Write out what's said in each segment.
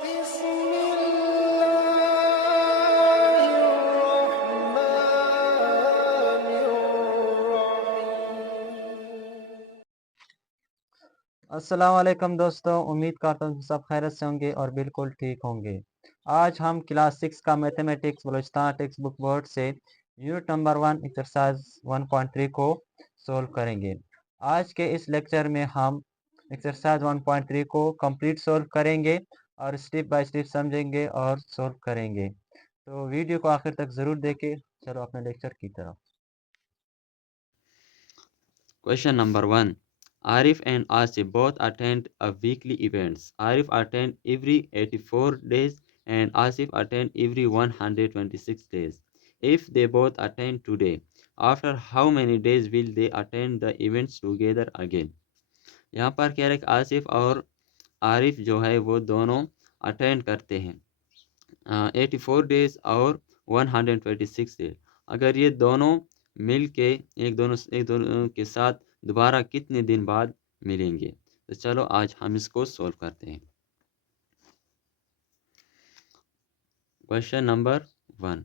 अस्सलाम वालेकुम दोस्तों, उम्मीद करता हूँ सब खैरियत से होंगे और बिल्कुल ठीक होंगे। आज हम क्लास 6 का mathematics Balochistan text book board से यूनिट नंबर 1 एक्सरसाइज 1.3 को सोल्व करेंगे। आज के इस लेक्चर में हम एक्सरसाइज 1.3 को कंप्लीट सोल्व करेंगे और स्टेप बाय स्टेप समझेंगे और सोल्व करेंगे। तो वीडियो को आखिर तक ज़रूर देखें। चलो अपने लेक्चर की तरफ। Question number 1. Arif and Asif both attend a weekly events. Arif attend every 84 days and Asif attend every 126 days. If they both attend today, after how many days will they attend the events together again? यहाँ पर कह रहे कि आसिफ और आरिफ जो है वो दोनों अटेंड करते हैं 84 डेज और 126 डेज। अगर ये दोनों मिल के एक दोनों के साथ दोबारा कितने दिन बाद मिलेंगे। तो चलो आज हम इसको सोल्व करते हैं। क्वेश्चन नंबर 1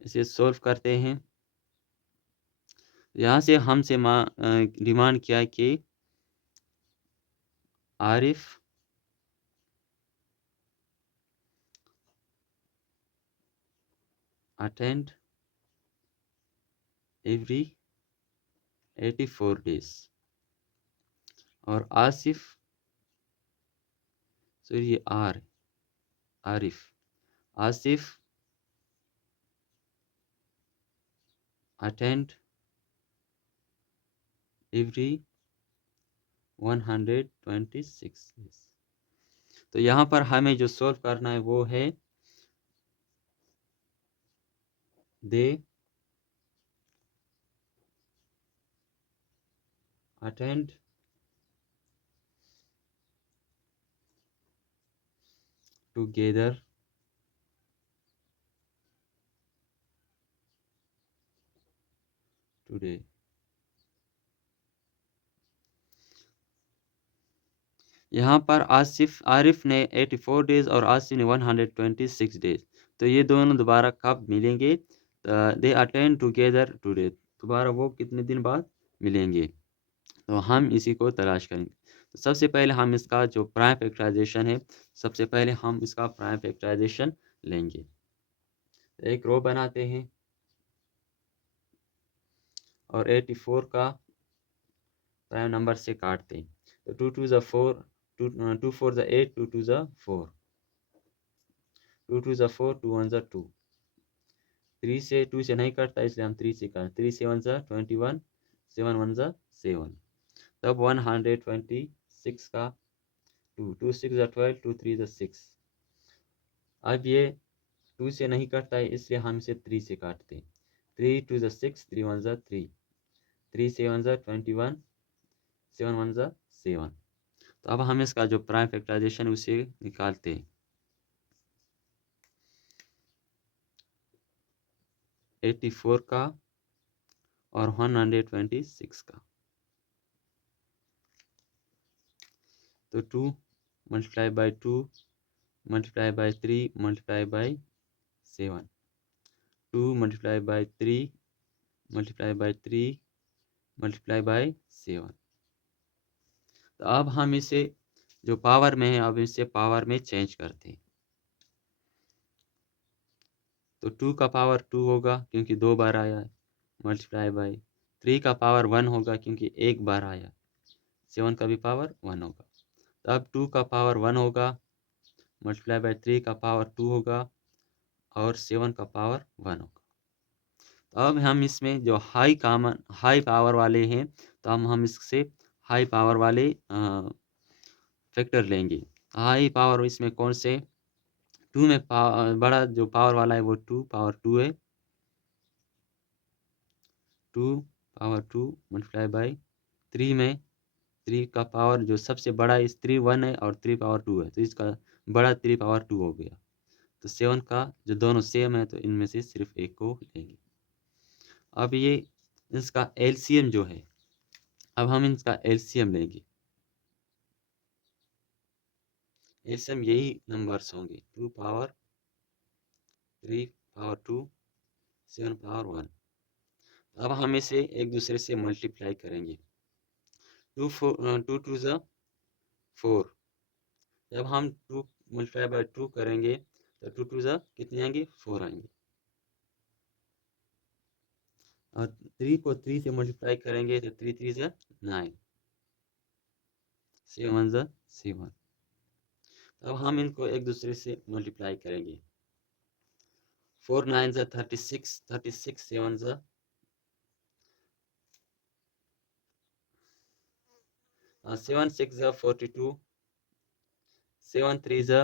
इसे सोल्व करते हैं। यहाँ से हमसे डिमांड किया कि आरिफ अटेंड एवरी 84 डेज और Asif sorry Arif Asif attend every 126 days. तो यहाँ पर हमें जो सोल्व करना है वो है दे अटेंड टुगेदर टुडे। यहाँ पर आरिफ ने 84 डेज और आसिफ ने 126 डेज। तो ये दोनों दोबारा कब मिलेंगे? दे अटेंड टुगेदर टुडे, दोबारा वो कितने दिन बाद मिलेंगे? तो हम इसी को तलाश करेंगे। तो सबसे पहले हम इसका जो प्राइम फैक्टराइजेशन है, सबसे पहले हम इसका प्राइम फैक्टराइजेशन लेंगे। तो एक रो बनाते हैं और 84 का प्राइम नंबर से काटते हैं। तो 2 2 4, 2 4 8, 2 2 4, 2 2 4, 2 1 2, 3 से 2 से नहीं कटता इसलिए हम 3 से काटते। 3 7 21, 7 1 7, तब 126 का 2, 2 6 12, 2 3 6। अब ये 2 से नहीं कटता है इसलिए हम इसे 3 से काटते हैं। 3 2 6, 3 1 3, 3 7 21, 7 1 7। तो अब हम इसका जो प्राइम फैक्टराइजेशन उसे निकालते हैं। 84 का और 126 का। तो 2 multiply by 2 multiply by 3 multiply by 7, 2 multiply by 3 multiply by 3 multiply by 7। तो अब हम इसे जो पावर में है अब इसे पावर में चेंज करते हैं। तो 2 का पावर 2 होगा क्योंकि 2 बार आया है, मल्टीप्लाई बाय 3 का पावर 1 होगा क्योंकि 1 बार आया। 7 का भी पावर 1 होगा। तो अब 2 का पावर 1 होगा मल्टीप्लाई बाय 3 का पावर 2 होगा और 7 का पावर 1 होगा। तो अब हम इसमें जो हाई पावर वाले हैं तो हम इससे हाई पावर वाले फैक्टर लेंगे। हाई पावर इसमें कौन से? 2 में बड़ा जो पावर वाला है वो 2 पावर 2 है। 2 पावर 2 मल्टीप्लाई बाय 3 में 3 का पावर जो सबसे बड़ा है, इस 3 1 है और 3 पावर 2 है तो इसका बड़ा 3 पावर 2 हो गया। तो 7 का जो दोनों सेम है तो इनमें से सिर्फ एक को लेंगे। अब ये इसका एलसीएम जो है, अब हम इसका एलसीएम लेंगे। एलसीएम यही नंबर्स होंगे, 2 पावर 3 पावर 2 7 पावर 1। अब हम इसे एक दूसरे से मल्टीप्लाई करेंगे। 2 टू ज़ा 4। जब हम 2 मल्टीप्लाई बाय 2 करेंगे तो 2 टू ज़ा कितने आएंगे, 4 आएंगे। और 3 को 3 से मल्टीप्लाई करेंगे तो 3 3 ज़ा 9, 7 ज़ा 7। अब हम इनको एक दूसरे से मल्टीप्लाई करेंगे। 4 9 ज़ा 36, 36 7 ज़ा 7 6 ज़ा 42, 7 3 ज़ा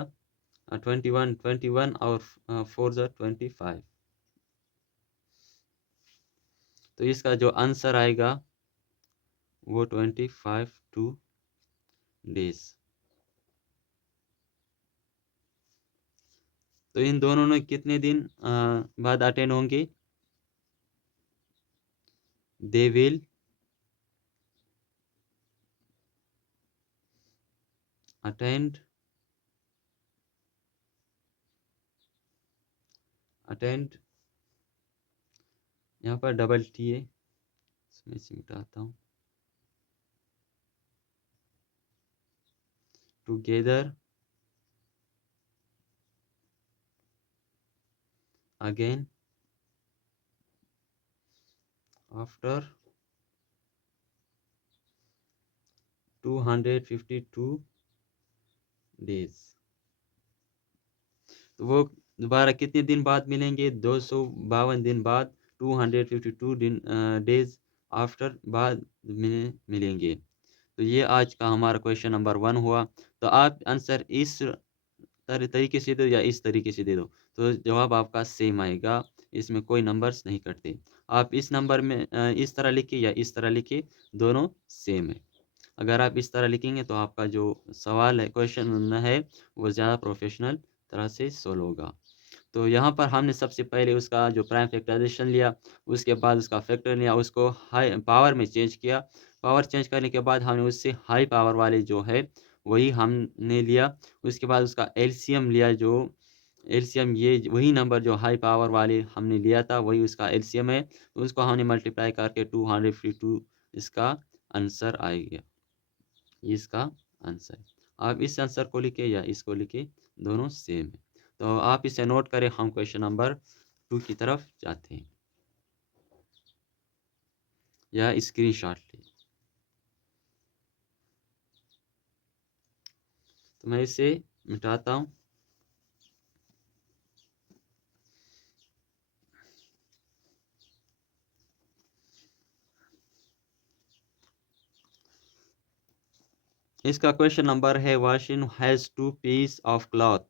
21, 21 और 4 ज़ा 25। तो इसका जो आंसर आएगा वो 25 डेज। तो इन दोनों ने कितने दिन बाद अटेंड होंगे? दे विल अटेंड यहाँ पर डबल टी है, इसमें से मिटाता हूँ। Together again after 252 days. तो वो दोबारा कितने दिन बाद मिलेंगे? 252 दिन बाद, 252 डेज आफ्टर बाद में मिलेंगे। तो ये आज का हमारा क्वेश्चन नंबर 1 हुआ। तो आप आंसर इस तरीके से दो या इस तरीके से दे दो तो जवाब आपका सेम आएगा, इसमें कोई नंबर्स नहीं कटते। आप इस नंबर में इस तरह लिखे या इस तरह लिखे, दोनों सेम है। अगर आप इस तरह लिखेंगे तो आपका जो सवाल है, क्वेश्चन है, वो ज़्यादा प्रोफेशनल तरह से सोल्व होगा। तो यहाँ पर हमने सबसे पहले उसका जो प्राइम फैक्टराइजेशन लिया, उसके बाद उसका फैक्टर लिया, उसको हाई पावर में चेंज किया। पावर चेंज करने के बाद हमने उससे हाई पावर वाले जो है वही हमने लिया। उसके बाद उसका एलसीएम लिया, जो एलसीएम ये वही नंबर जो हाई पावर वाले हमने लिया था वही उसका एलसीएम है। तो उसको हमने मल्टीप्लाई करके 252 इसका आंसर आएगा। इसका आंसर आप इस आंसर को लिखे या इसको लिखे, दोनों सेम है। तो आप इसे नोट करें, हम क्वेश्चन नंबर 2 की तरफ जाते हैं, या स्क्रीनशॉट लें। तो मैं इसे मिटाता हूँ। इसका क्वेश्चन नंबर है, washing has 2 piece of cloth,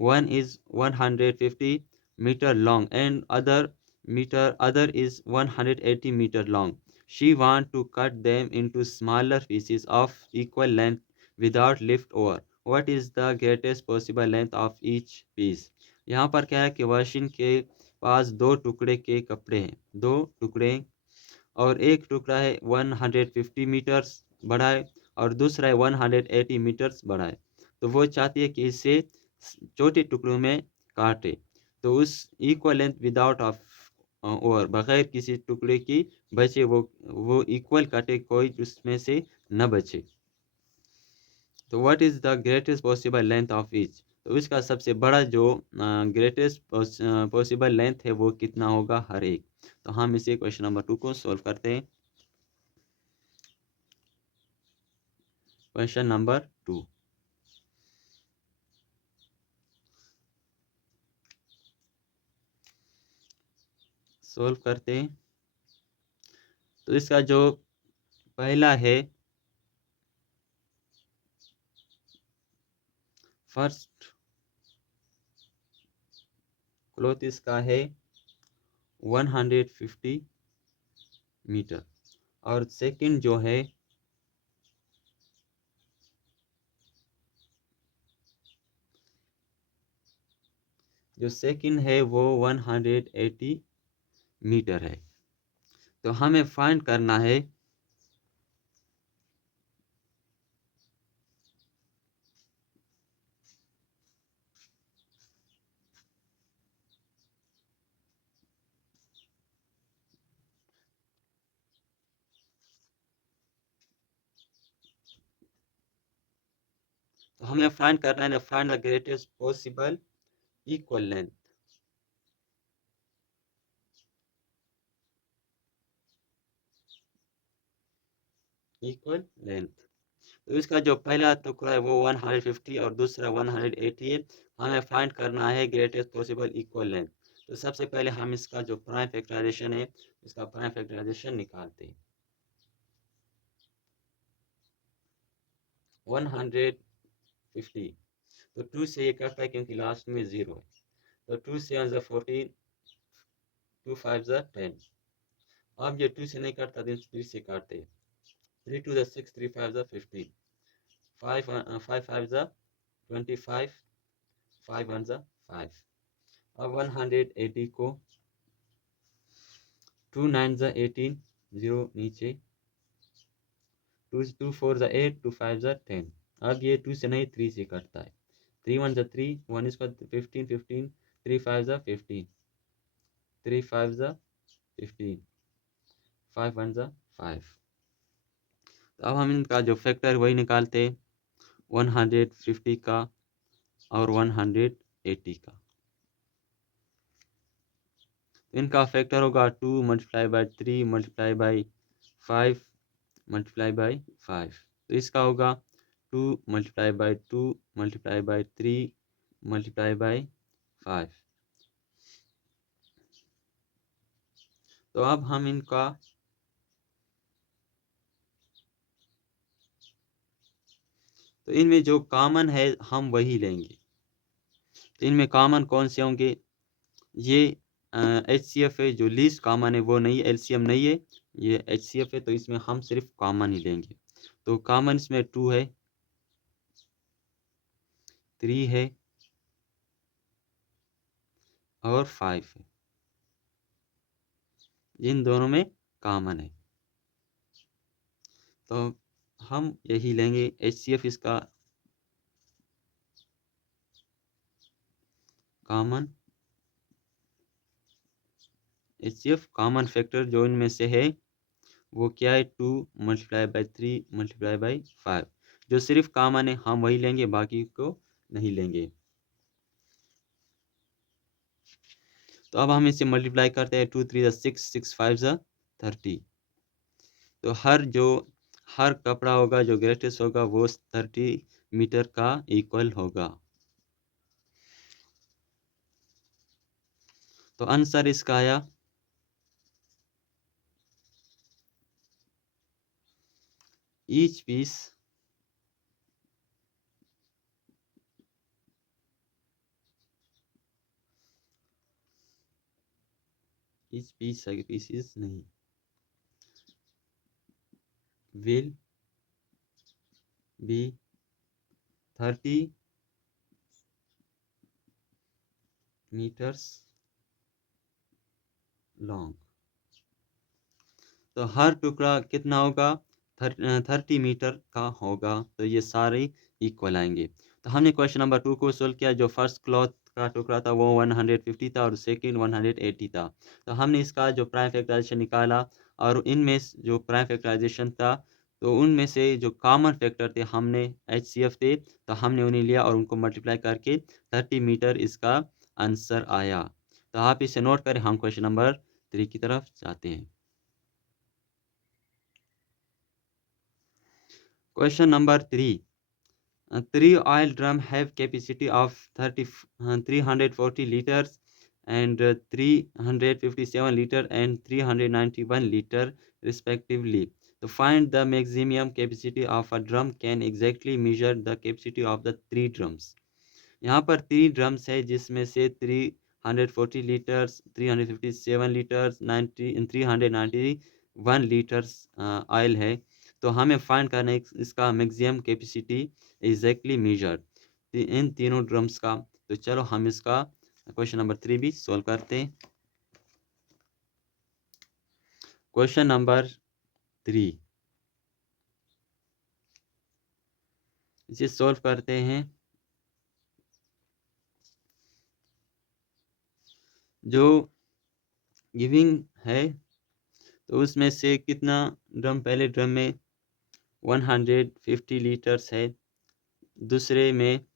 one is 150 meter long and other is 180 meter long. She want to cut them into smaller pieces of equal length without lift over. What is the greatest possible length of each piece? यहाँ पर क्या है कि washing के पास दो टुकड़े के कपड़े हैं, दो टुकड़े, और एक टुकड़ा है 150 मीटर्स बड़ा है और दूसरा है 180 मीटर्स बड़ा है। तो वो चाहती है कि इसे छोटे टुकड़ों में काटे, तो उस इक्वल लेंथ विदाउट ऑफ और बगैर किसी टुकड़े की बचे, वो इक्वल काटे, कोई उसमें से न बचे। तो what is the greatest possible length of each? तो इसका सबसे बड़ा जो ग्रेटेस्ट पॉसिबल लेंथ है वो कितना होगा हर एक। तो हम इसे क्वेश्चन नंबर 2 को सॉल्व करते हैं। क्वेश्चन नंबर 2, सॉल्व करते हैं। तो इसका जो पहला है, फर्स्ट क्लॉथ इसका है 150 मीटर, और सेकंड जो है वो 180 मीटर है। तो हमें फाइंड करना है तो हमें फाइंड करना है, find the greatest possible equal length. Equal length, तो इसका जो पहला टुकड़ा है वो 150 और दूसरा 180 है। हमें फाइंड करना है ग्रेटेस्ट पॉसिबल इक्वल लेंथ। तो सबसे पहले हम इसका जो प्राइम फैक्टराइजेशन है, इसका प्राइम फैक्टराइजेशन निकालते हैं। 150, तो 2 से ये कटता है क्योंकि लास्ट में 0 है। तो 2 7 14, 2 5 10। अब ये 2 से नहीं कटता तो 3 से काटते हैं। 3 2 6, 3 5 15, 5 5 25, 5 1 5। अब 180 को 2 9 18, 0 नीचे, 2 4 8, 2 5 10। अब ये 2 से नहीं 3 से कटता है। 3 1 3, 1 is 15 15, 3 5 15, 3 5 15, 5 1 5। तो अब हम इनका जो फैक्टर वही निकालते हैं, 150 का और 180 का। तो इनका फैक्टर होगा 2 multiply by 3 multiply by 5 multiply by 5। तो इसका होगा 2 multiply by 2 multiply by 3 multiply by 5। तो अब हम इनका तो इनमें जो कॉमन है हम वही लेंगे। तो इनमें कॉमन कौन से होंगे, ये HCF है, जो लीस्ट कॉमन है वो नहीं, LCM नहीं है, ये HCF है, तो इसमें हम सिर्फ कॉमन ही लेंगे। तो कॉमन इसमें 2 है, 3 है और 5 है, इन दोनों में कॉमन है। तो हम यही लेंगे HCF इसका कॉमन। HCF कॉमन फैक्टर जो इनमें से है वो क्या है, 2 मल्टीप्लाई बाई 3 मल्टीप्लाई बाई 5। जो सिर्फ कॉमन है हम वही लेंगे, बाकी को नहीं लेंगे। तो अब हम इसे मल्टीप्लाई करते हैं, 2 3 6, 6 5 30। तो हर कपड़ा होगा जो ग्रेटेस्ट होगा वो 30 मीटर का इक्वल होगा। तो आंसर इसका आया ईच पीस पीसेस नहीं, विल बी 30 मीटर्स लॉन्ग। तो हर टुकड़ा कितना होगा, 30 मीटर का होगा। तो ये सारे इक्वल आएंगे। तो हमने क्वेश्चन नंबर 2 को सोल्व किया। जो फर्स्ट क्लॉथ का टुकड़ा था वो 150 था और सेकंड 180 था। तो हमने इसका जो प्राइम फैक्टराइजेशन निकाला, और इनमें जो प्राइम फैक्टराइजेशन था तो उनमें से जो कॉमन फैक्टर थे हमने HCF थे, तो हमने उन्हें लिया और उनको मल्टीप्लाई करके 30 मीटर इसका आंसर आया। तो आप इसे नोट करें, हम क्वेश्चन नंबर 3 की तरफ जाते हैं। Question number 3. Three oil drum have capacity of 340 liters and 357 liter and 391 liter respectively. To find the maximum capacity of a drum, can exactly measure the capacity of the three drums. यहाँ पर 3 drums है जिसमें से 340 litres, 357 litres, 391 litres oil है। तो हमें find करना है इसका maximum capacity exactly measured in तीनों ड्रम्स का। तो चलो हम इसका क्वेश्चन नंबर 3 भी सॉल्व करते हैं। क्वेश्चन नंबर 3 इसे सॉल्व करते हैं। जो गिविंग है तो उसमें से कितना ड्रम, पहले ड्रम में 150 लीटर्स है, दूसरे में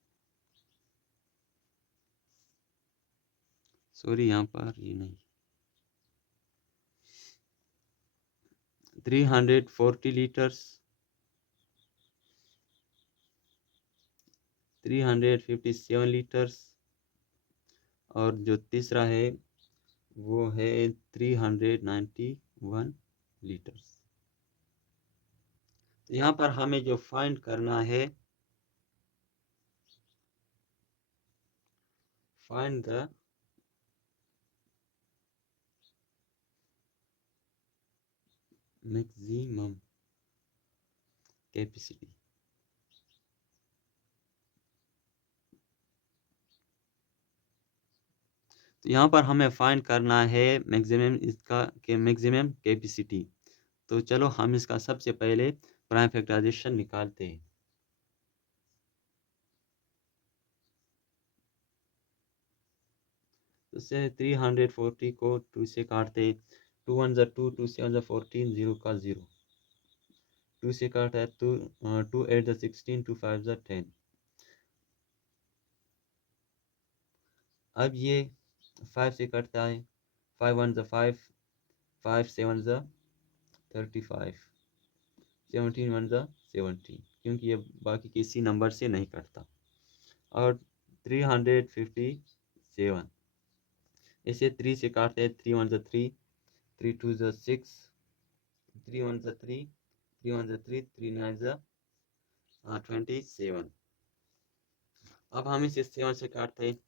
सॉरी यहाँ पर ये नहीं 340 लीटर्स 357 लीटर्स और जो तीसरा है वो है 391 लीटर्स। तो यहाँ पर हमें जो फाइंड करना है फाइंड द मैक्सिमम कैपेसिटी। तो यहाँ पर हमें फाइंड करना है मैक्सिमम इसका के मैक्सिमम कैपेसिटी। तो चलो हम इसका सबसे पहले प्राइम फैक्टराइजेशन निकालते हैं। तो से 340 को 2 से काटते, 2 1 जा 2, 2 7 जा 14, 0 का 0, 2 से काटा है 2, 2 8 जा 16, 2 5 जा 10। अब ये 5 से कटता है, 5 1 जा 5, 5 7 जा 35, 17 1 जा 17, क्योंकि ये बाकी किसी नंबर से नहीं कटता। और 357 इसे 3 से काटते हैं, 3 1 जा 3, 3 2 जा 6, 3 1 जा 3, 3 1 जा 3, 3 9 जा 27। अब हम इसे 7 से काटते हैं,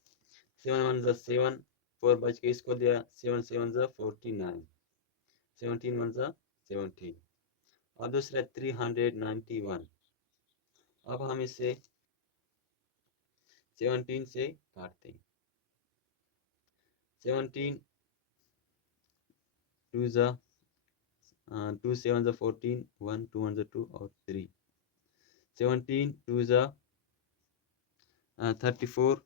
7 1 जा 7, 4 बच के इसको दिया, 7 7 जा 49, 17 1 जा 17। और दूसरा 391। अब हम इसे 17 से काटते हैं, 17 2 जा 2 7 जा 14, 1 2 1 जा 2 और 3, 17 2 जा 34।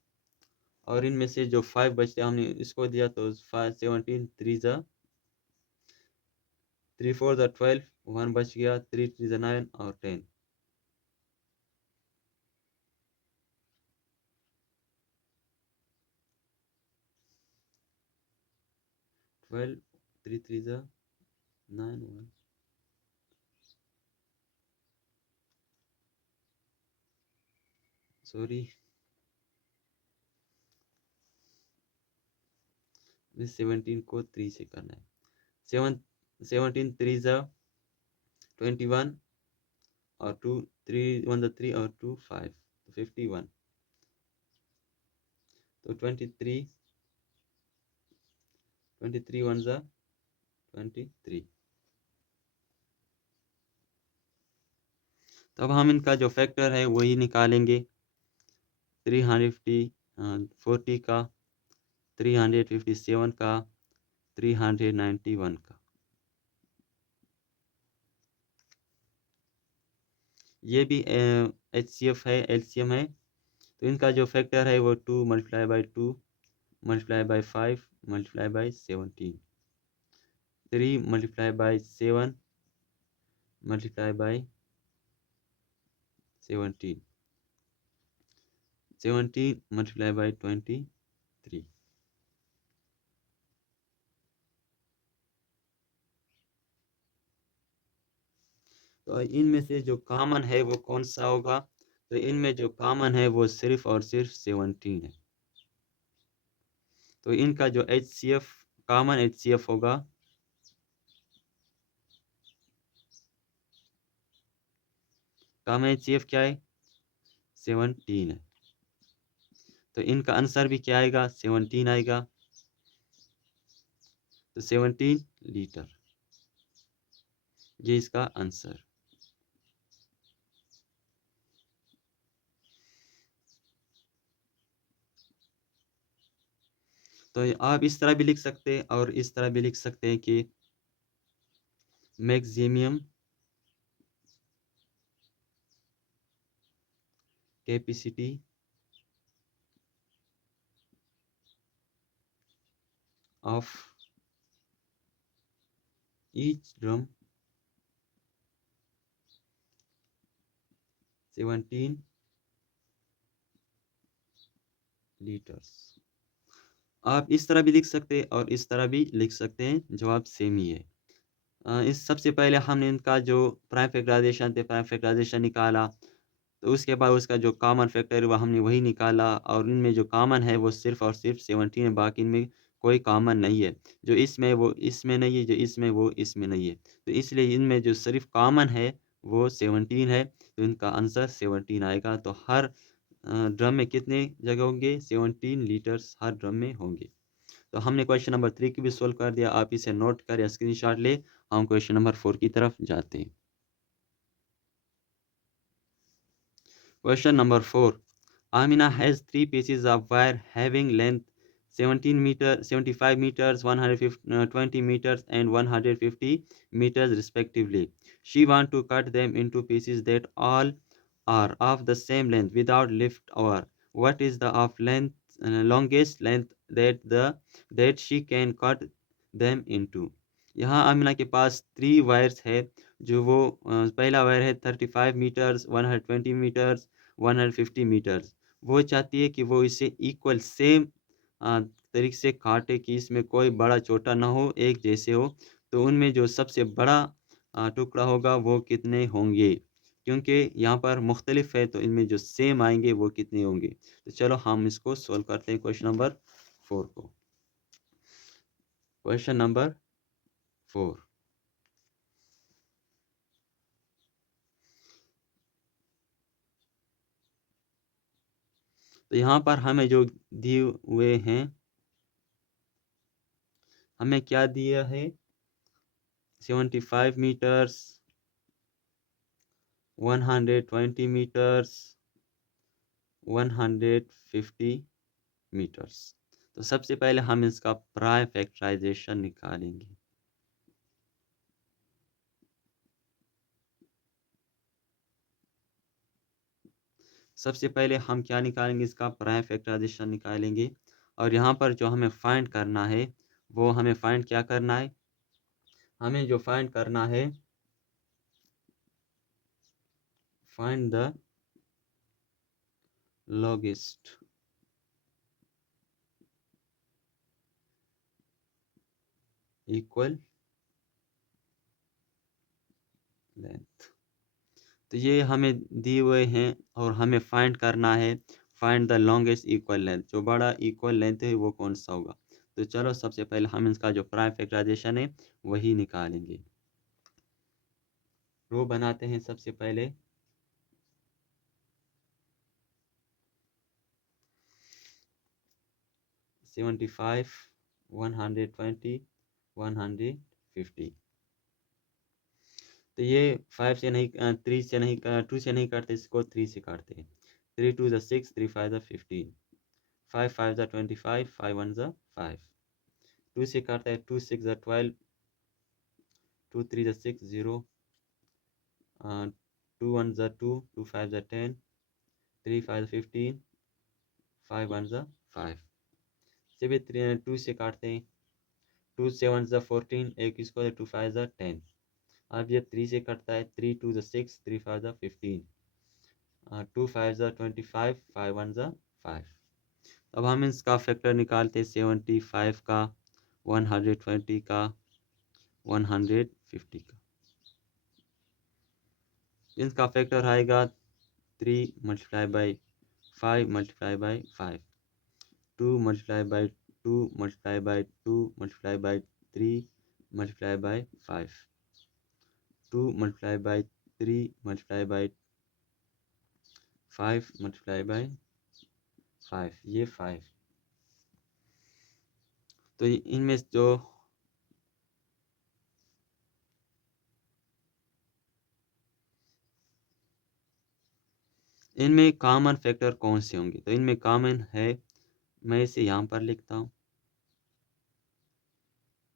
और इनमें से जो 5 बचते हमने इसको दिया, तो 5 17 3 जा 3 4 जा 12, 1 बच गया, 3 3 जा 9 और 10। 12 3 3 जा 9 1 सॉरी इस 17 को 3 से करना है, 17 3 जा 21 और 2 3 1 जा 3 और 2 5, तो 51, तो 23 1 जा 23। तो अब हम इनका जो फैक्टर है वही निकालेंगे, 340 का, 357 का, 391 का। ये भी HCF है, LCM है। तो इनका जो फैक्टर है वो 2 multiply by 2 multiply by 5 multiply by 17, 3 multiply by 7 multiply by 17, 17 multiply by 23। तो इनमें से जो कॉमन है वो कौन सा होगा? तो इनमें जो कॉमन है वो सिर्फ और सिर्फ 17 है। तो इनका जो HCF कॉमन HCF होगा कॉमन HCF क्या है? 17 है। तो इनका आंसर भी क्या आएगा? 17 आएगा। तो 17 लीटर ये इसका आंसर। तो आप इस तरह भी लिख सकते हैं और इस तरह भी लिख सकते हैं कि maximum capacity of each drum 17 litres. आप इस तरह भी लिख सकते हैं और इस तरह भी लिख सकते हैं, जवाब सेम ही है। इस सबसे पहले हमने इनका जो प्राइम फैक्टराइजेशन थे, प्राइम फैक्टराइजेशन निकाला, तो उसके बाद उसका जो कॉमन फैक्टर हुआ हमने वही निकाला, और इनमें जो कॉमन है वो सिर्फ और सिर्फ 17 है, बाकी इनमें कोई कॉमन नहीं है। जो इसमें वो इसमें नहीं है, जो इसमें वो इसमें नहीं है, तो इसलिए इनमें जो सिर्फ कॉमन है वो 17 है, तो इनका आंसर 17 आएगा। तो हर ड्रम में कितने जगह होंगे? 17 लीटर्स हर ड्रम में होंगे। तो हमने क्वेश्चन नंबर 3 की भी सोल्व कर दिया, आप इसे नोट कर या स्क्रीनशॉट ले। हम क्वेश्चन नंबर 4 की तरफ जाते हैं। Question number 4. Amina has three pieces of wire having length 17 meter, 75 meters, 120 meters, and 150 meters respectively. She wants to cut them into pieces that all are of the same length without lift over. What is the of length longest length that she can cut them into? यहाँ आमिना के पास 3 wires है, जो वो पहला wire है 35 metres, 120 metres, 150 metres. वो चाहती है कि वो इसे इक्वल सेम तरीके से काटे, कि इसमें कोई बड़ा छोटा ना हो, एक जैसे हो। तो उनमें जो सबसे बड़ा टुकड़ा होगा वो कितने होंगे? क्योंकि यहाँ पर मुख्तलिफ है, तो इनमें जो सेम आएंगे वो कितने होंगे? तो चलो हम इसको सोल्व करते हैं क्वेश्चन नंबर 4 को। Question number 4। तो यहाँ पर हमें जो दिए हुए हैं, हमें क्या दिया है? 75 meters, 120 meters, 150 meters। तो सबसे पहले हम इसका प्राइम फैक्टराइजेशन निकालेंगे। सबसे पहले हम क्या निकालेंगे? इसका प्राइम फैक्टराइजेशन निकालेंगे। और यहाँ पर जो हमें फाइंड करना है, वो हमें फाइंड क्या करना है? हमें जो फाइंड करना है, find the longest equal length. तो ये हमें दिए हुए हैं और हमें फाइंड करना है, find the longest equal length. जो बड़ा इक्वल लेंथ है वो कौन सा होगा? तो चलो सबसे पहले हम इसका जो प्राइम फैक्टराइजेशन है वही निकालेंगे। रो बनाते हैं सबसे पहले। Seventy five, 120, 150। तो ये 5 से नहीं, 3 से नहीं, 2 से नहीं काटते, इसको 3 से काटते हैं। 3 2 ज़ा 6, 3 5 ज़ा 15, 5 5 ज़ा 25, 5 1 ज़ा 5। 2 से काटता है, 2 6 ज़ा 12, 2 3 ज़ा 6, 0, 2 1 ज़ा 2, 2 5 ज़ा 10, 3 5 ज़ा 15, 5 1 ज़ा 5। से भी 2 से काटते हैं, 2 7 ज़ा 14, एक इसको 2 5 ज़ा 10। अब ये 3 से कटता है, 3 2 ज़ा 6, 3 5 ज़ा 15, 2 5 ज़ा 25, 5 1 ज़ा 5। अब हम इसका फैक्टर निकालते हैं, 75 का, 120 का, 150 का। इसका फैक्टर आएगा 3 multiply by 5 multiply by 5, 2 multiply by 2 multiply by 2 multiply by 3 multiply by 5, 2 multiply by 3 multiply by 5 multiply by 5, ये 5। तो इनमें जो इनमें कॉमन फैक्टर कौन से होंगे? तो इनमें कॉमन है, मैं इसे यहाँ पर लिखता हूँ,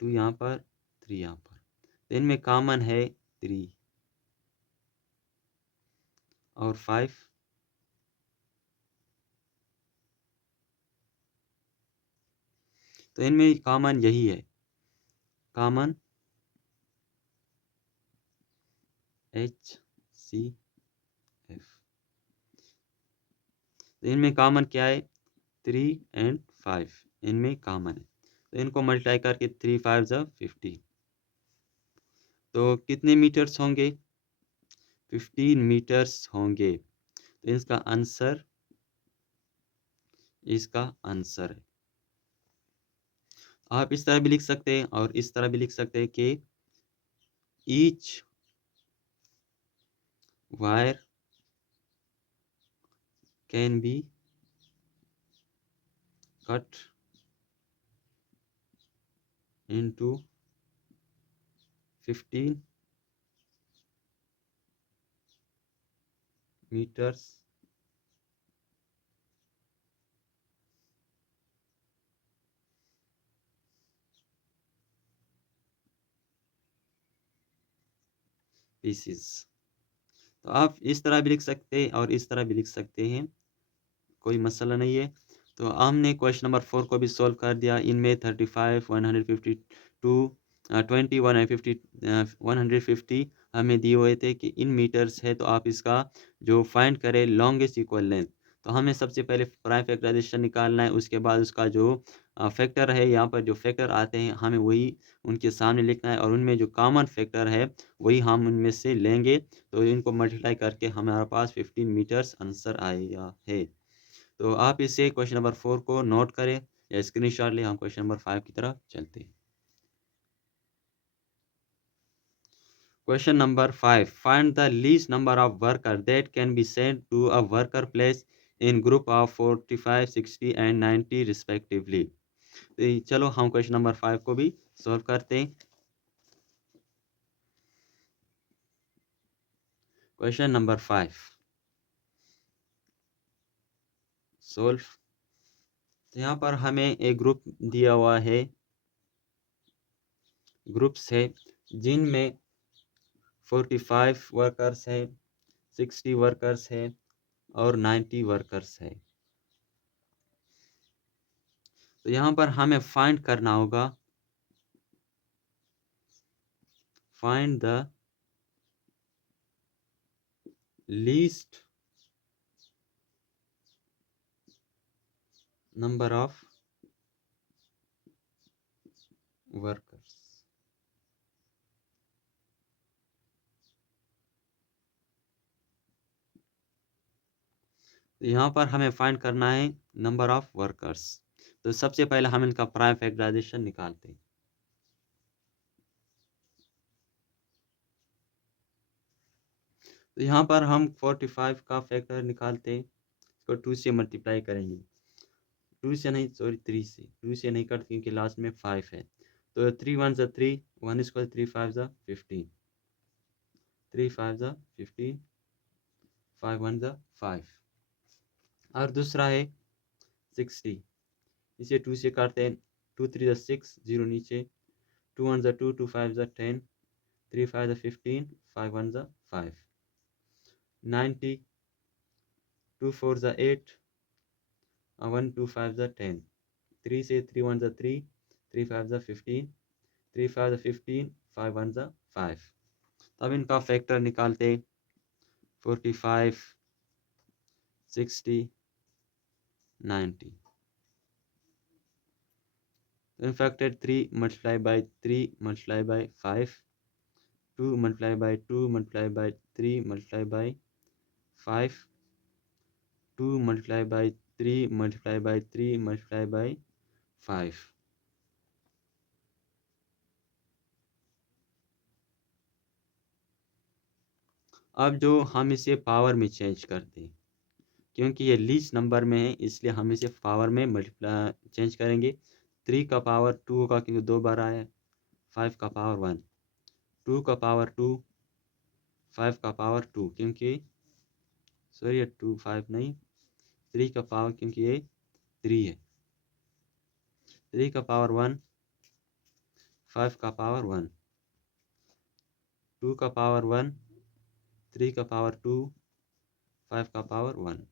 2 यहाँ पर, 3 यहाँ पर। तो इनमें कॉमन है 3 और 5। तो इनमें कॉमन यही है, कॉमन HCF। तो इनमें कॉमन क्या है? 3 and 5 इनमें कॉमन है, तो इनको मल्टीप्लाई करके 3 5 ज़ा 50, तो कितने मीटर्स होंगे? 15 मीटर्स होंगे। तो इसका आंसर है। आप इस तरह भी लिख सकते हैं और इस तरह भी लिख सकते हैं कि each wire can be cut into 15 meters pieces। तो आप इस तरह भी लिख सकते हैं और इस तरह भी लिख सकते हैं, कोई मसला नहीं है। तो हमने क्वेश्चन नंबर 4 को भी सॉल्व कर दिया। इनमें 35 152 20 150 150 हमें दिए हुए थे कि इन मीटर्स है, तो आप इसका जो फाइंड करें लॉन्गेस्ट इक्वल लेंथ। तो हमें सबसे पहले प्राइम फैक्टराइजेशन निकालना है, उसके बाद उसका जो फैक्टर है, यहाँ पर जो फैक्टर आते हैं हमें वही उनके सामने लिखना है और उनमें जो कॉमन फैक्टर है वही हम उनमें से लेंगे। तो इनको मल्टीप्लाई करके हमारे पास 15 मीटर्स आंसर आएगा है। तो आप इसे क्वेश्चन नंबर 4 को नोट करें या स्क्रीनशॉट लें। हम क्वेश्चन नंबर 5 की तरफ चलते हैं। Question number 5, find the least number of worker that can be sent to a worker place in group of 45 60 and 90 respectively. तो चलो हम क्वेश्चन नंबर 5 को भी सॉल्व करते हैं। Question number 5 solve. तो यहाँ पर हमें एक ग्रुप दिया हुआ है, ग्रुप्स है जिनमें 45 वर्कर्स है, 60 वर्कर्स है और 90 वर्कर्स है। तो यहाँ पर हमें फाइंड करना होगा, find the least number of workers. तो यहाँ पर हमें फाइंड करना है नंबर ऑफ वर्कर्स। तो सबसे पहले हम इनका प्राइम फैक्टराइजेशन निकालते हैं। तो यहाँ पर हम 45 का फैक्टर निकालते हैं, इसको 2 से मल्टीप्लाई करेंगे। 2 से नहीं, सॉरी 3 से, 2 से नहीं करते क्योंकि लास्ट में 5 है। तो 3 1 ज़ा 3, 1 स्क्वायर 3 5 ज़ा 15, 3 5 ज़ा 15, 5 1 ज़ा 5। और दूसरा है 60, इसे 2 से काटते हैं। 2 3 ज़ा 6, 0 नीचे, 2 1 ज़ा 2, 2 5 ज़ा 10, 3 5 ज़ा 15, 5 1 ज़ा 5। 90, 2 4 ज़ा 8, 1 2 5 ज़ा 10, 3 से 3 1 ज़ा 3, 3 5 ज़ा 15, 3 5 ज़ा 15, 5 1 ज़ा 5। अब इनका फैक्टर निकालते 45 60 90। In factor 3 multiplied by 3 multiplied by 5, 2 multiplied by 2 multiplied by 3 multiplied by 5, 2 multiplied by 3 multiplied by 3 multiplied by 5। अब जो हम इसे पावर में चेंज करते हैं, क्योंकि ये लीस्ट नंबर में है इसलिए हम इसे पावर में मल्टीप्लाई चेंज करेंगे। 3 का पावर 2 होगा क्योंकि 2 बार आया, 5 का पावर 1, 2 का पावर 2, 5 का पावर 2 क्योंकि सॉरी 2 5 नहीं, 3 का पावर क्योंकि ये 3 है, 3 का पावर 1, 5 का पावर 1, 2 का पावर 1, 3 का पावर 2, 5 का पावर 1।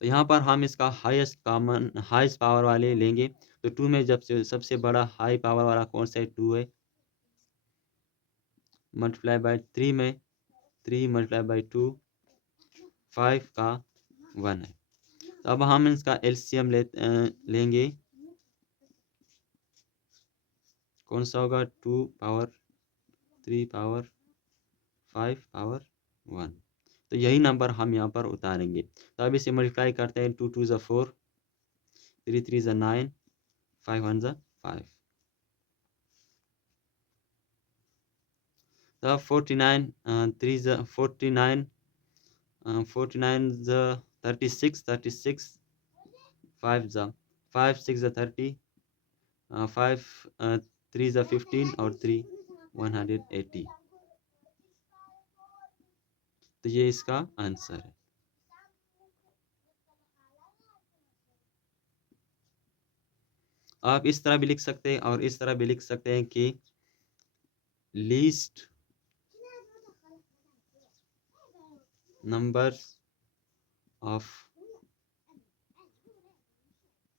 तो यहाँ पर हम इसका हाईएस्ट पावर वाले लेंगे। तो 2 में जब से सबसे बड़ा हाई पावर वाला कौन सा है? 2 है। मल्टीप्लाई बाय 3 में 3 मल्टीप्लाई बाय 2, 5 का 1 है। अब हम इसका एलसीएम लेंगे। कौन सा होगा? 2 पावर 3 पावर 5 पावर 1। तो यही नंबर हम यहाँ पर उतारेंगे। तो अब इसे मल्टीप्लाई करते हैं। 2 2 ज़ा 4, 3 3 ज़ा 9, 5 1 ज़ा 5। तो 49 3 ज़ा 49, 49 ज़ा 36, 36 5 ज़ा 5 6 ज़ा 30, 5 3 ज़ा 15 और 3 180। तो ये इसका आंसर है। आप इस तरह भी लिख सकते हैं और इस तरह भी लिख सकते हैं कि लीस्ट नंबर्स ऑफ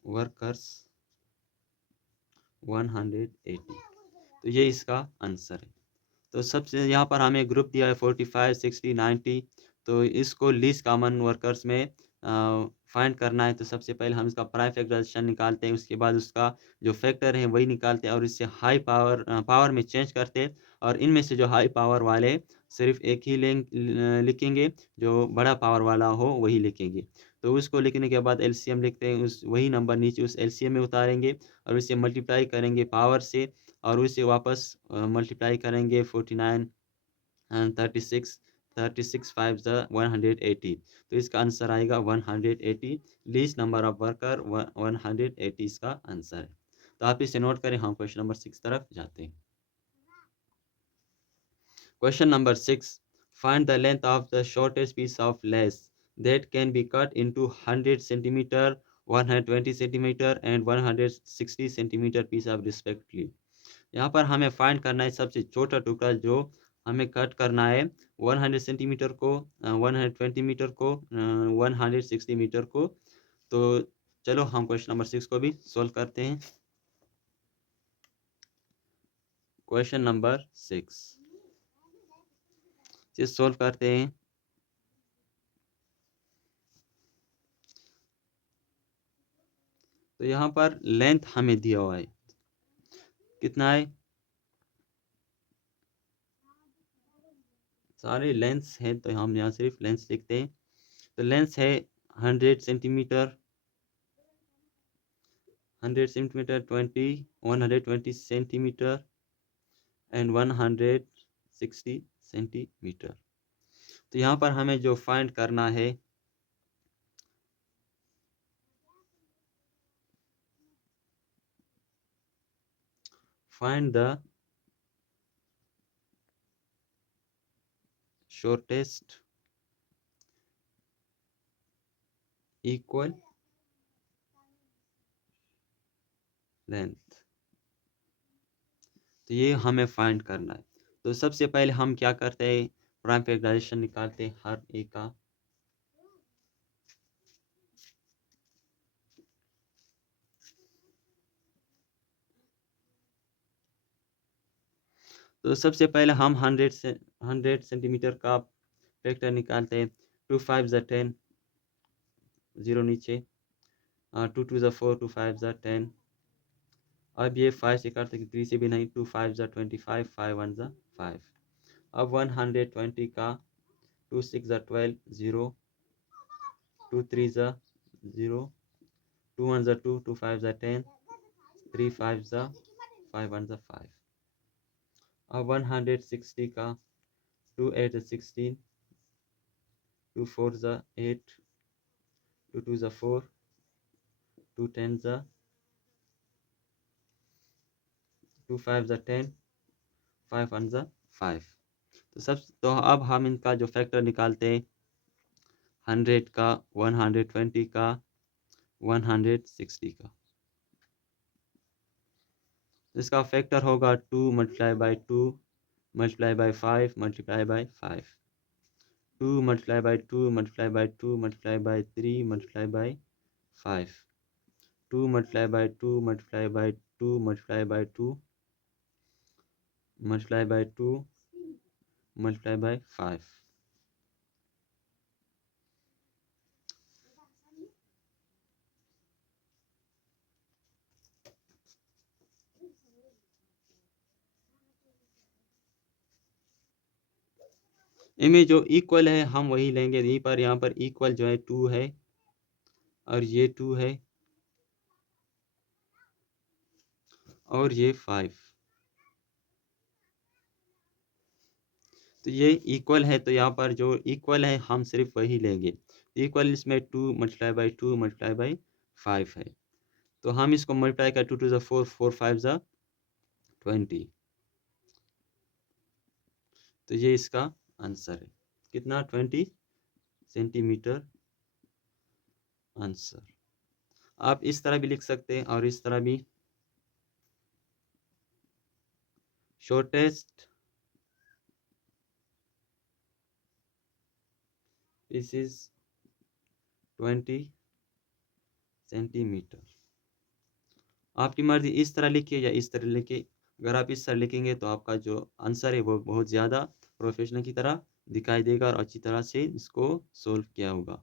वर्कर्स 180। तो ये इसका आंसर है। तो सबसे यहाँ पर हमें ग्रुप दिया है 45 60 90। तो इसको लीस्ट कॉमन वर्कर्स में फाइंड करना है। तो सबसे पहले हम इसका प्राइम फैक्टराइजेशन निकालते हैं, उसके बाद उसका जो फैक्टर है वही निकालते हैं और इससे हाई पावर में चेंज करते हैं। और इनमें से जो हाई पावर वाले सिर्फ एक ही लिखेंगे, जो बड़ा पावर वाला हो वही लिखेंगे। तो उसको लिखने के बाद एलसीएम लिखते हैं, उस वही नंबर नीचे उस एलसीएम में उतारेंगे और उसे मल्टीप्लाई करेंगे पावर से और उसे वापस मल्टीप्लाई करेंगे 49 एंड 36, 36 5 ज़ा 180। तो इसका आंसर आएगा 180। लीस्ट नंबर ऑफ वर्कर 180 इसका आंसर है। तो आप इसे नोट करें। हम क्वेश्चन नंबर 6 तरफ जाते हैं। Question number 6. Find the length of the shortest piece of lace that can be cut into 100 centimeter, 120 centimeter and 160 centimeter piece of respectively. यहाँ पर हमें फाइंड करना है सबसे छोटा टुकड़ा जो हमें कट करना है। 100 सेंटीमीटर को, 120 मीटर को, 160 मीटर को। तो चलो हम क्वेश्चन नंबर 6 को भी सोल्व करते हैं। क्वेश्चन नंबर 6 से सोल्व करते हैं। तो यहाँ पर लेंथ हमें दिया हुआ है, कितना है? सारे लेंथ्स हैं तो हम यहाँ सिर्फ लेंथ लिखते हैं। तो लेंथ है 100 centimetre, 100 centimetre 120 centimetre and 160 centimetre. तो यहाँ पर हमें जो फाइंड करना है, find the shortest equal length. तो ये हमें फाइंड करना है। तो सबसे पहले हम क्या करते हैं? प्राइम फैक्टराइजेशन निकालते हैं हर एक का। तो सबसे पहले हम 100 सेंटीमीटर का फैक्टर निकालते हैं। 2 5 ज़ा 10, 0 नीचे, 2 2 ज़ा 4, 2 5 ज़ा 10। अब ये 5 से काटते हैं, 3 से भी नहीं। 2 5 ज़ा 25, 5 1 ज़ा 5। अब 120 का 2 6 ज़ा 12, 0, 2 3 ज़ा 0, 2 1 ज़ा 2, 2 5 ज़ा 10, 3 5 ज़ा 5 1 ज़ा 5। अब 160 का 2 8 ज़ा 16, 2 4 ज़ा 8, 2 2 ज़ा 4, 2 10 ज़ा 2 5 ज़ा 10, 5 1 ज़ा 5। तो अब हम इनका जो फैक्टर निकालते हैं, 100 का, 120 का, 160 का। इसका फैक्टर होगा 2 multiply by 2 multiply by 5 multiply by 5, 2 multiply by 2 multiply by 2 multiply by 3 multiply by 5, 2 multiply by 2 multiply by 2 multiply by 2 multiply by 2 multiply by 5। इनमें जो इक्वल है हम वही लेंगे। यहाँ पर इक्वल जो है 2 है और ये 2 है और ये 5। तो ये इक्वल है, तो यहाँ पर जो इक्वल है हम सिर्फ वही लेंगे। इक्वल इसमें 2 मल्टीप्लाई बाई 2 मल्टीप्लाई बाई 5 है, तो हम इसको मल्टीप्लाई कर 2 टू ज़ 4, 4 5 ज़ 20। तो ये इसका आंसर है कितना, 20 सेंटीमीटर आंसर। आप इस तरह भी लिख सकते हैं और इस तरह भी। Shortest this is 20 centimetre. आपकी मर्जी इस तरह लिखिए या इस तरह लिखिए। अगर आप इस तरह लिखेंगे तो आपका जो आंसर है वो बहुत ज़्यादा प्रोफेशनल की तरह दिखाई देगा और अच्छी तरह से इसको सोल्व किया होगा।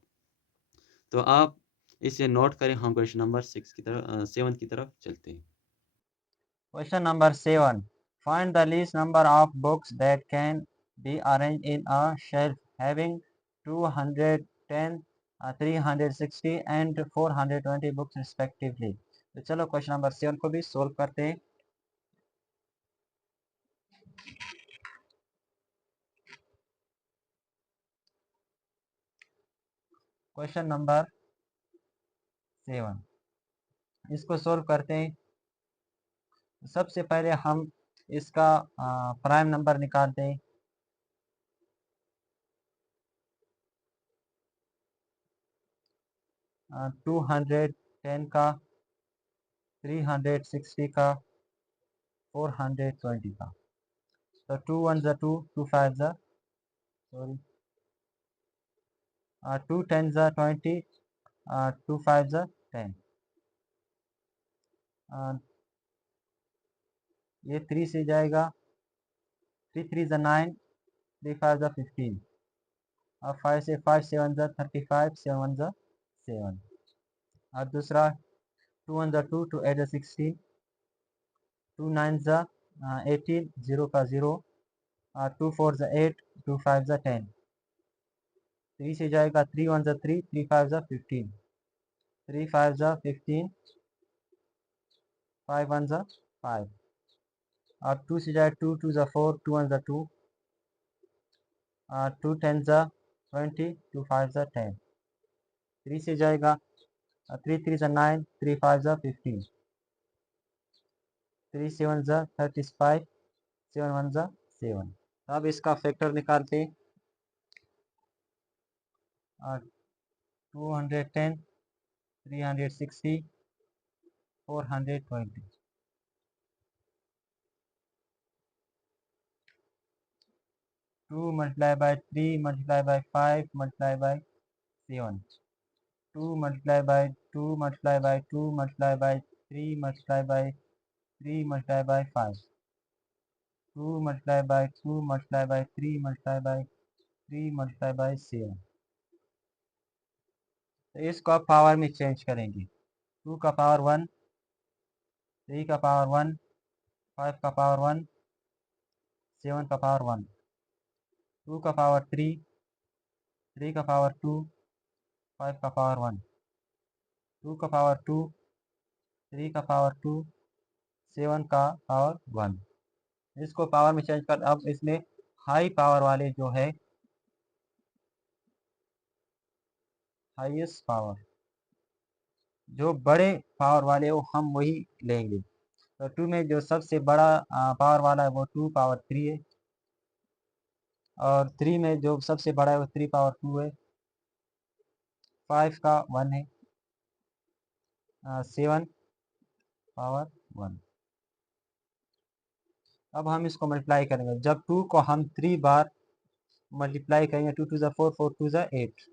तो आप इसे नोट करें। हम क्वेश्चन नंबर 7 की तरफ चलते हैं। Question number 7. Find the least number of books that can be arranged in a shelf having 210, 360 and 420 books respectively. तो चलो क्वेश्चन नंबर 7 को भी सोल्व करते हैं। क्वेश्चन नंबर 7 इसको सोल्व करते हैं। सबसे पहले हम इसका प्राइम नंबर निकालते हैं। 210 का, 360 का, 420 का। तो 2 1 ज़ा 2, 2 5 ज़ा, सॉरी, 2 10 ज़ा 20, 2 5 ज़ा 10। ये 3 से जाएगा, 3 3 ज़ा 9, 3 5 ज़ा 15 और 5 से 5 7 ज़ा 35, 7 1 ज़ा 7। और दूसरा 2 1 ज़ा 2, 2 8 ज़ा 16, 2 9 ज़ा 18, 0 का 0, 2 4 ज़ा 8, 2 5 ज़ा 10। 3 से जाएगा, 3 1 ज़ा 3, 3 5 ज़ा 15, 3 5 ज़ा 15, 5 1 ज़ा 5 और 2 से जाए, 2 2 ज़ा 4, 2 1 ज़ा 2, 2 10 ज़ा 20, 2 5 ज़ा 10। 3 से जाएगा, 3 3 ज़ा 9, 3 5 ज़ा 15, 3 7 ज़ा 35, 7 1 ज़ा 7। अब इसका फैक्टर निकालते हैं। 210, 360, 420। 2 multiplied by 3 multiplied by 5 multiplied by 7. 2 multiplied by 2 multiplied by 2 multiplied by 3 multiplied by 3 multiplied by 5. 2 multiplied by 2 multiplied by 3 multiplied by 3 multiplied by 7। तो इसको आप पावर में चेंज करेंगे। 2 का पावर 1, 3 का पावर 1, 5 का पावर 1, 7 का पावर 1, 2 का पावर 3, 3 का पावर 2, 5 का पावर 1, 2 का पावर 2, 3 का पावर 2, 7 का पावर 1। इसको पावर में चेंज कर, अब इसमें हाई पावर वाले जो है, हाईएस्ट पावर, जो बड़े पावर वाले वो हम वही लेंगे। तो 2 में जो सबसे बड़ा पावर वाला है वो 2 पावर 3 है और 3 में जो सबसे बड़ा है वो 3 पावर 2 है। 5 का 1 है, 7 पावर 1। अब हम इसको मल्टीप्लाई करेंगे। जब 2 को हम 3 बार मल्टीप्लाई करेंगे, 2 2 ज़ा 4, 4 2 ज़ा 8।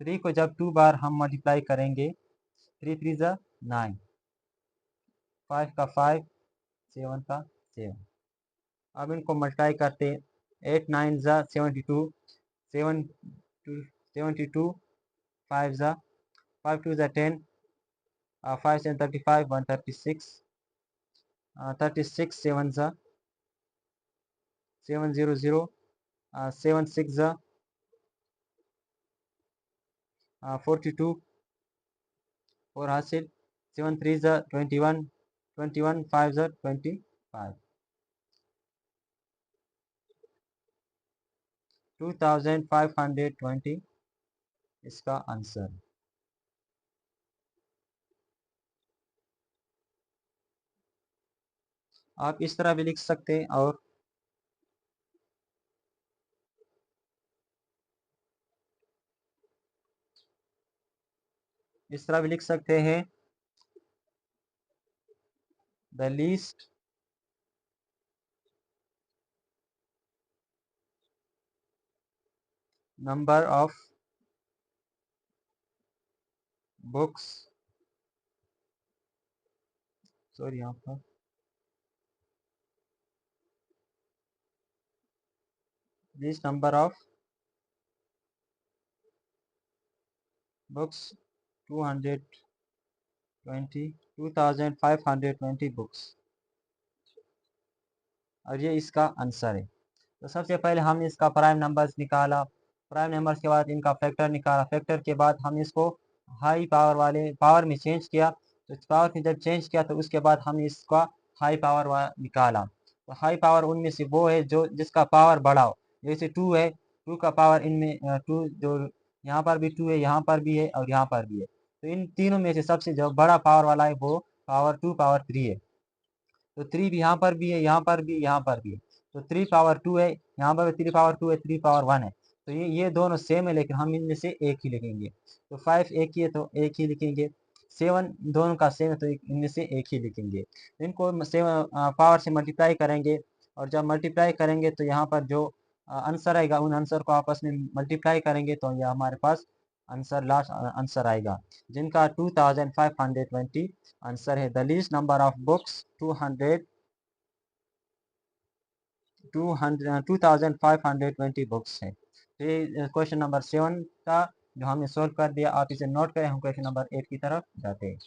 3 को जब 2 बार हम मल्टीप्लाई करेंगे, 3 3 ज़ा 9, 5 का 5, 7 का 7। अब इनको मल्टीप्लाई करते, 8 9 ज़ा 72, 7 2 72, 5 ज़ा 5 2 ज़ा 10, 5 7 35, 136, 36 7 ज़ा 7 0 0, 7 6 42 4 हासिल 7 3 21 21 5 25 2520 इसका आंसर। आप इस तरह भी लिख सकते हैं और इस तरह भी लिख सकते हैं the least number of books, sorry यहाँ पर least number of books 220 2520 books, और ये इसका आंसर है। तो सबसे पहले हमने इसका प्राइम नंबर्स निकाला, प्राइम नंबर्स के बाद इनका फैक्टर निकाला, फैक्टर के बाद हमने इसको हाई पावर वाले पावर में चेंज किया। तो पावर में जब चेंज किया तो उसके बाद हमने इसका हाई पावर निकाला। तो हाई पावर उनमें से वो है जो जिसका पावर बड़ा हो, जैसे 2 है, 2 का पावर इनमें 2 जो यहाँ पर भी 2 है, यहाँ पर भी है और यहाँ पर भी है। तो इन तीनों में से सबसे जो बड़ा पावर वाला है वो पावर 2 पावर 3 है। तो 3 भी यहाँ पर भी है, यहाँ पर भी, यहाँ पर भी है। तो 3 पावर 2 है, यहाँ पर भी 3 पावर 2 है, 3 पावर 1 है। तो ये दोनों सेम है, लेकिन हम इनमें से एक ही लिखेंगे। तो 5 एक ही है तो एक ही लिखेंगे। 7 दोनों का सेम है तो इनमें से एक ही लिखेंगे। इनको सेम पावर से मल्टीप्लाई करेंगे, और जब मल्टीप्लाई करेंगे तो यहाँ पर जो आंसर आएगा उन आंसर को आपस में मल्टीप्लाई करेंगे तो यह हमारे पास आंसर लास्ट आंसर आएगा, जिनका 2520 आंसर है। The least number of books 2520 books है। तो ये क्वेश्चन नंबर 7 का जो हमने सोल्व कर दिया, आप इसे नोट करें। हम क्वेश्चन नंबर 8 की तरफ जाते हैं।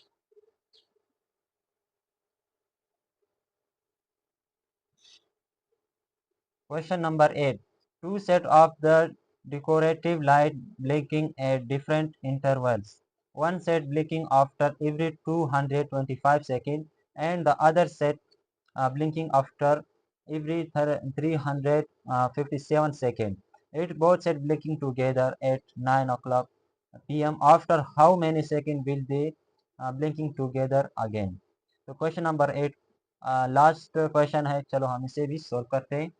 Question number 8. Two set of the decorative light blinking at different intervals. One set blinking after every 225 seconds and the other set blinking after every 357 seconds. It both set blinking together at 9 o'clock p.m. After how many seconds will they blinking together again? तो question number 8 last question है। चलो हम इसे भी solve करते हैं।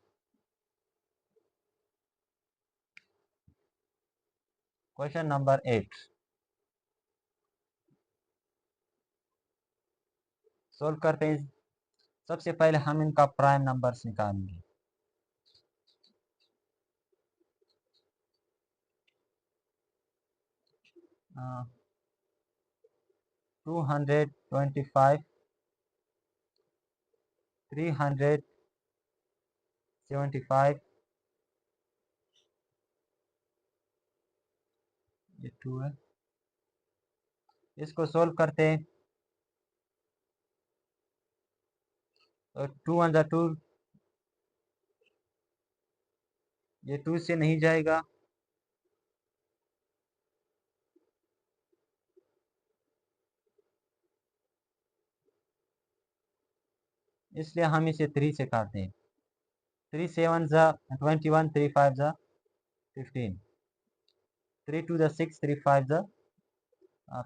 Question number 8 solve करते हैं। सबसे पहले हम इनका प्राइम नंबर्स निकालेंगे। uh, 225 375 ये 2 है। इसको सोल्व करते हैं तो 2 वन 2, ये 2 से नहीं जाएगा, इसलिए हम इसे 3 से काटते हैं। 3 7 21, 3 5 15, 3 2 6, 3 5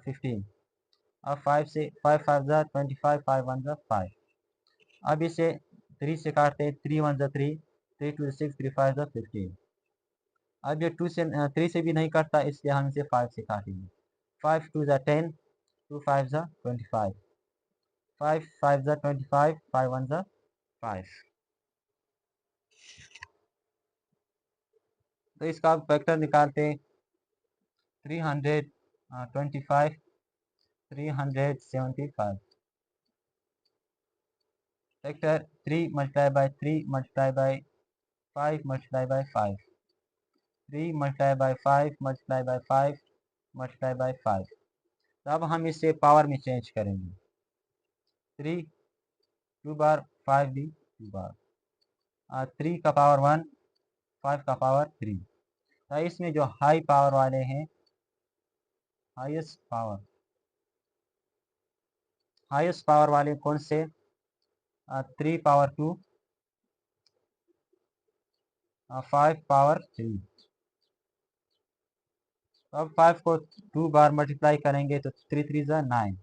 15। अब 5 से 5 5 25, 5 1 5। अब इसे 3 से काटते हैं। 3 1 3, 3 2 6, 3 5 15। अब ये 2 से 3 से भी नहीं कटता, इसलिए हम इसे 5 से काटेंगे। 5 2 10, 2 5 25, 5 5 25, 5 1 5। तो इसका फैक्टर निकालते हैं। 325 375 factor 3 multiply by 3 multiply by 5 multiply by 5, 3 multiply by 5 multiply by 5 multiply by 5। तो अब हम इसे पावर में चेंज करेंगे। 3 2 बार 5 भी 2 बार, 3 का पावर 1 5 का पावर 3। तो इसमें जो हाई पावर वाले हैं, हाईएस्ट पावर वाले कौन से, 3 पावर 2, 5 पावर 3। अब 5 को 2 बार मल्टीप्लाई करेंगे तो 3 3 जा 9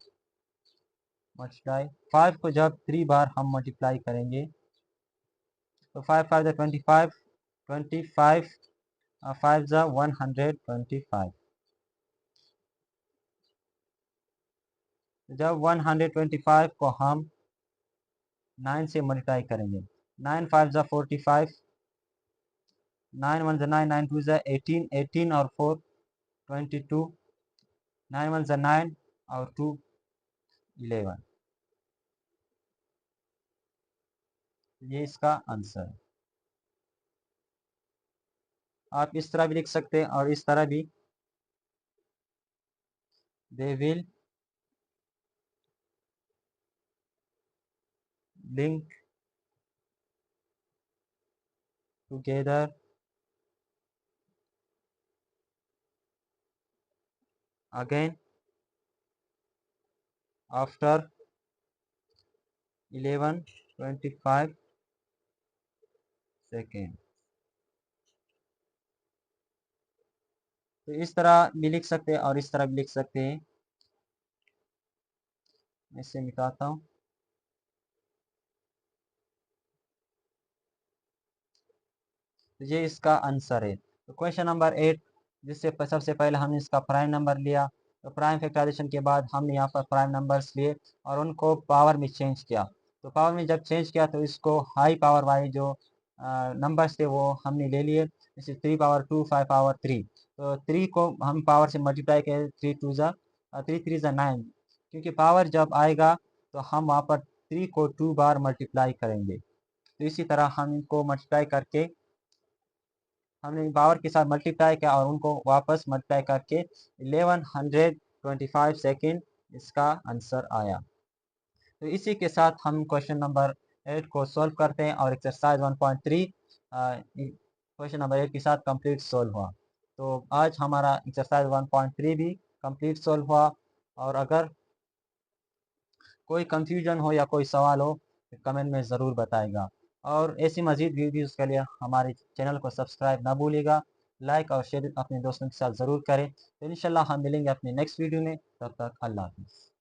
मल्टीप्लाई। 5 को जब 3 बार हम मल्टीप्लाई करेंगे तो 5 5 जा 25, 25 5 जा 125। जब 125 को हम 9 से मल्टीप्लाई करेंगे, 9 5 जा 45, 9 1 जा 9, 9 2 जा 18, 18 और 4 22, 9 1 जा 9 और 2 11। ये इसका आंसर है। आप इस तरह भी लिख सकते हैं और इस तरह भी, they will link together again after 11:25 second. तो इस तरह भी लिख सकते हैं और इस तरह भी लिख सकते हैं। मैं इसे मिटाता हूँ। तो ये इसका आंसर है। तो क्वेश्चन नंबर 8, जिससे सबसे पहले हमने इसका प्राइम नंबर लिया, तो प्राइम फैक्टराइजेशन के बाद हमने यहाँ पर प्राइम नंबर्स लिए और उनको पावर में चेंज किया। तो पावर में जब चेंज किया तो इसको हाई पावर वाले जो नंबर्स थे वो हमने ले लिए, जैसे 3 पावर 2, 5 पावर 3। तो 3 को हम पावर से मल्टीप्लाई करें, 3 2 जा 3 3 जा 9, क्योंकि पावर जब आएगा तो हम वहाँ पर 3 को 2 बार मल्टीप्लाई करेंगे। तो इसी तरह हम इनको मल्टीप्लाई करके, हमने पावर के साथ मल्टीप्लाई किया और उनको वापस मल्टीप्लाई करके 1125 सेकेंड इसका आंसर आया। तो इसी के साथ हम क्वेश्चन नंबर 8 को सॉल्व करते हैं और एक्सरसाइज 1.3 क्वेश्चन नंबर 8 के साथ कंप्लीट सॉल्व हुआ। तो आज हमारा एक्सरसाइज 1.3 भी कंप्लीट सॉल्व हुआ। और अगर कोई कंफ्यूजन हो या कोई सवाल हो तो कमेंट में ज़रूर बताएगा। और ऐसी मज़ीद वीडियोज़ के लिए हमारे चैनल को सब्सक्राइब ना भूलिएगा, लाइक और शेयर अपने दोस्तों के साथ ज़रूर करें। तो इंशाल्लाह हम मिलेंगे अपने नेक्स्ट वीडियो में। तब तक अल्लाह हाफ़िज़।